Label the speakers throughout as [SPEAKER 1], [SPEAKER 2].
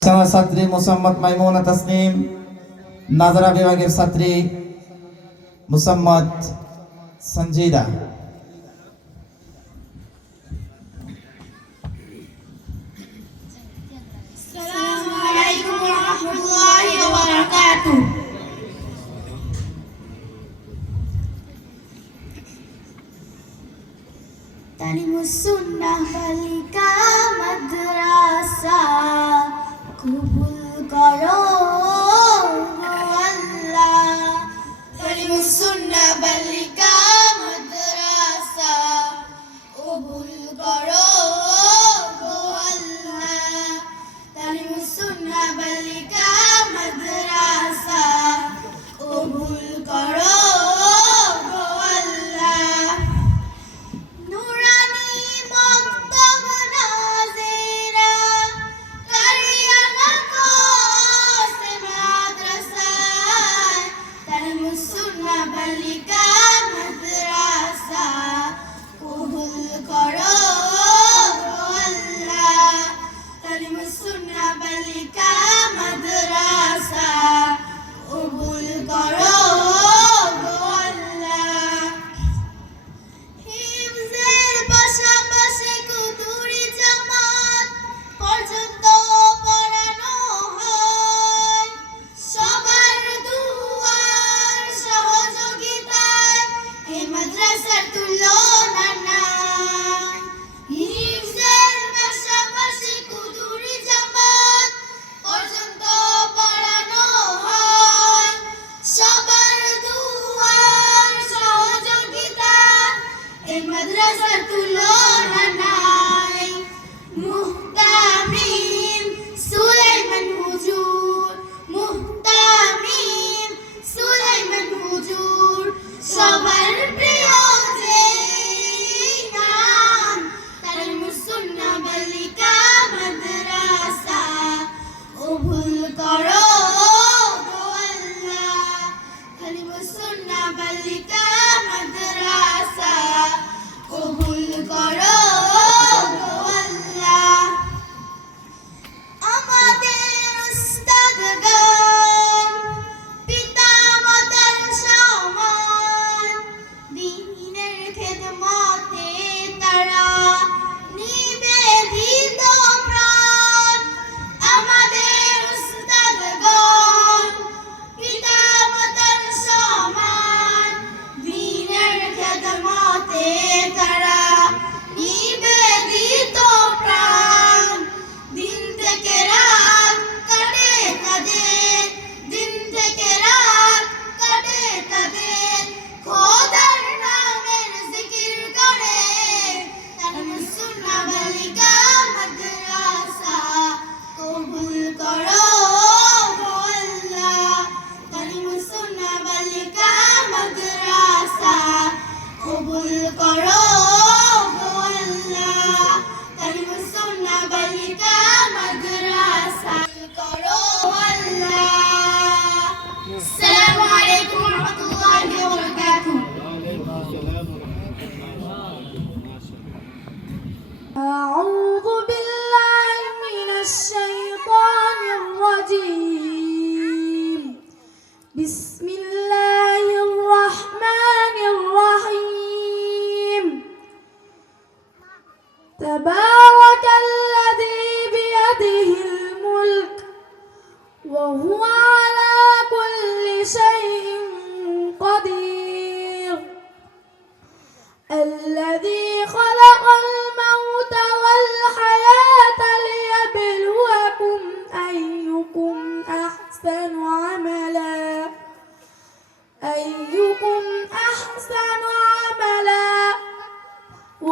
[SPEAKER 1] Salah satri Musammad Maimuna
[SPEAKER 2] Tasnim Nazara Bivagir Satri Musammad Sanjida. Tani Musunna Halika Madrasah. করো সুন্না বালিকা মাদ্রাসা। কবুল করো
[SPEAKER 3] pode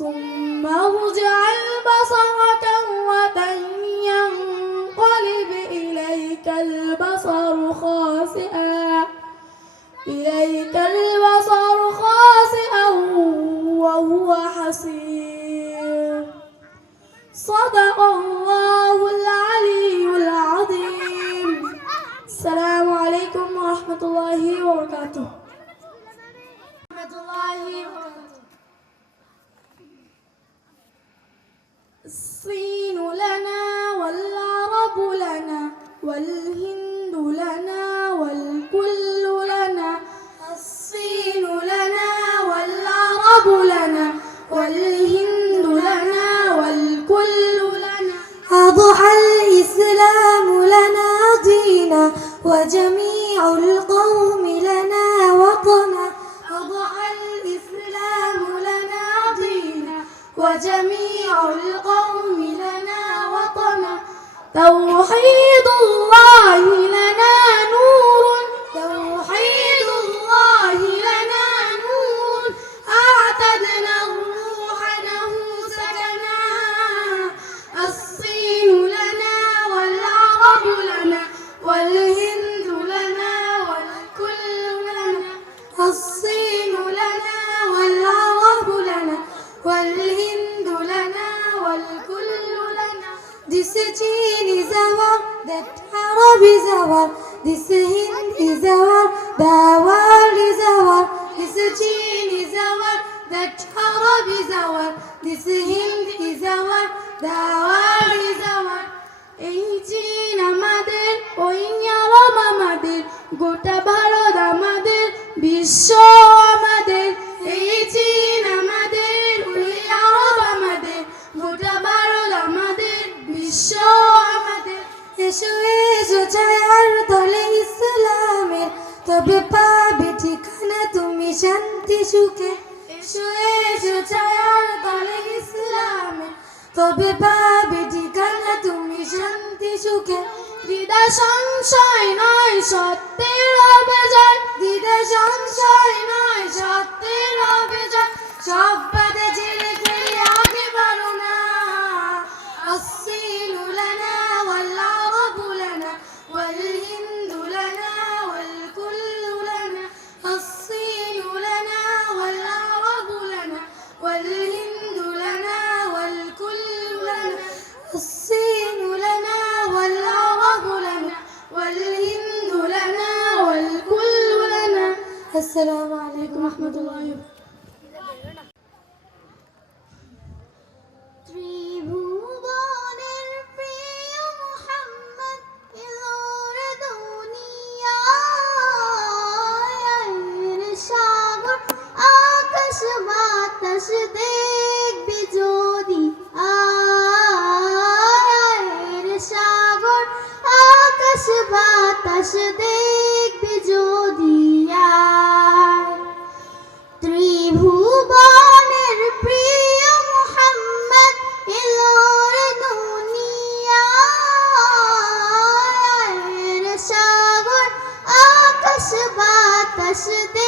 [SPEAKER 3] ثم ارجع البصر كرتين ينقلب إليك البصر خاسئا. إليك البصر خاسئا وهو حسير. صدق الله العلي العظيم. السلام عليكم ورحمة الله وبركاته. الصين لنا والعرب لنا والهند لنا والكل لنا الصين لنا والعرب لنا والهند لنا والكل لنا
[SPEAKER 4] أضحى الإسلام لنا دينا وجميع القوم لنا وطنا
[SPEAKER 3] وجميع القوم لنا وطنا توحيد الله لنا
[SPEAKER 4] This Chin is our, that Arab is our, this Hind is our, the world is our, this Chin is our, that Arab is our, this Hind is our, the world is our.
[SPEAKER 3] এই চীন আমাদের ওই আরব আমাদের গোটা ভারত আমাদের
[SPEAKER 4] সুখে
[SPEAKER 3] এসো এসো ছায়ার তলে ইসলামে।
[SPEAKER 4] তবে পাবে ঠিকানা তুমি শান্তি, সুখে।
[SPEAKER 3] দিদা সংশয় নয়, সত্যের হবে দিদা সংশয় নয়, সত্যের হবে জয় সব
[SPEAKER 2] সাগর আকাশ বাতাস দেখবি যদি আয়ের সাগর আকাশ বাতাস দেখবি বাতাস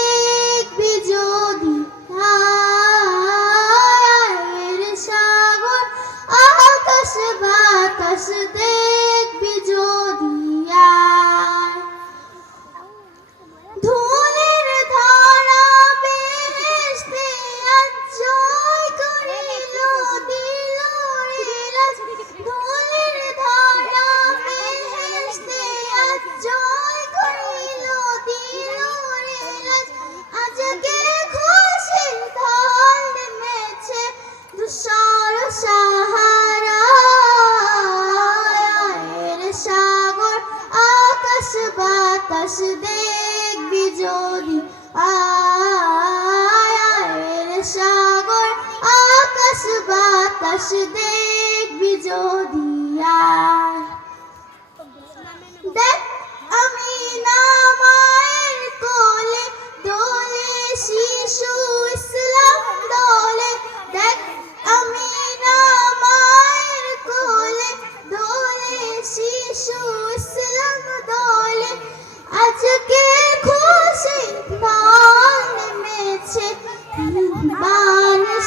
[SPEAKER 2] সাহারা সাগর আকাশ বাতাস দেখবি যদি। আয়ের সাগর আকাশ বাতাস দেখবি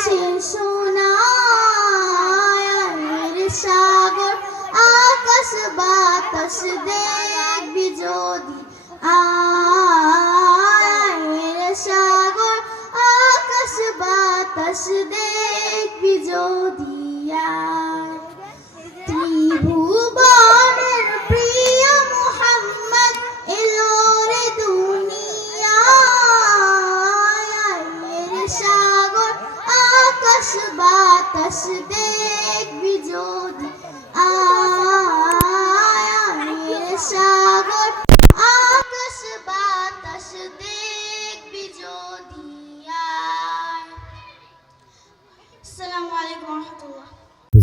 [SPEAKER 2] সে সোনার সাগর আকাশ বাতাস দেখবি যদি আয়ের সাগর আকাশ বাতাস দেখবি যদি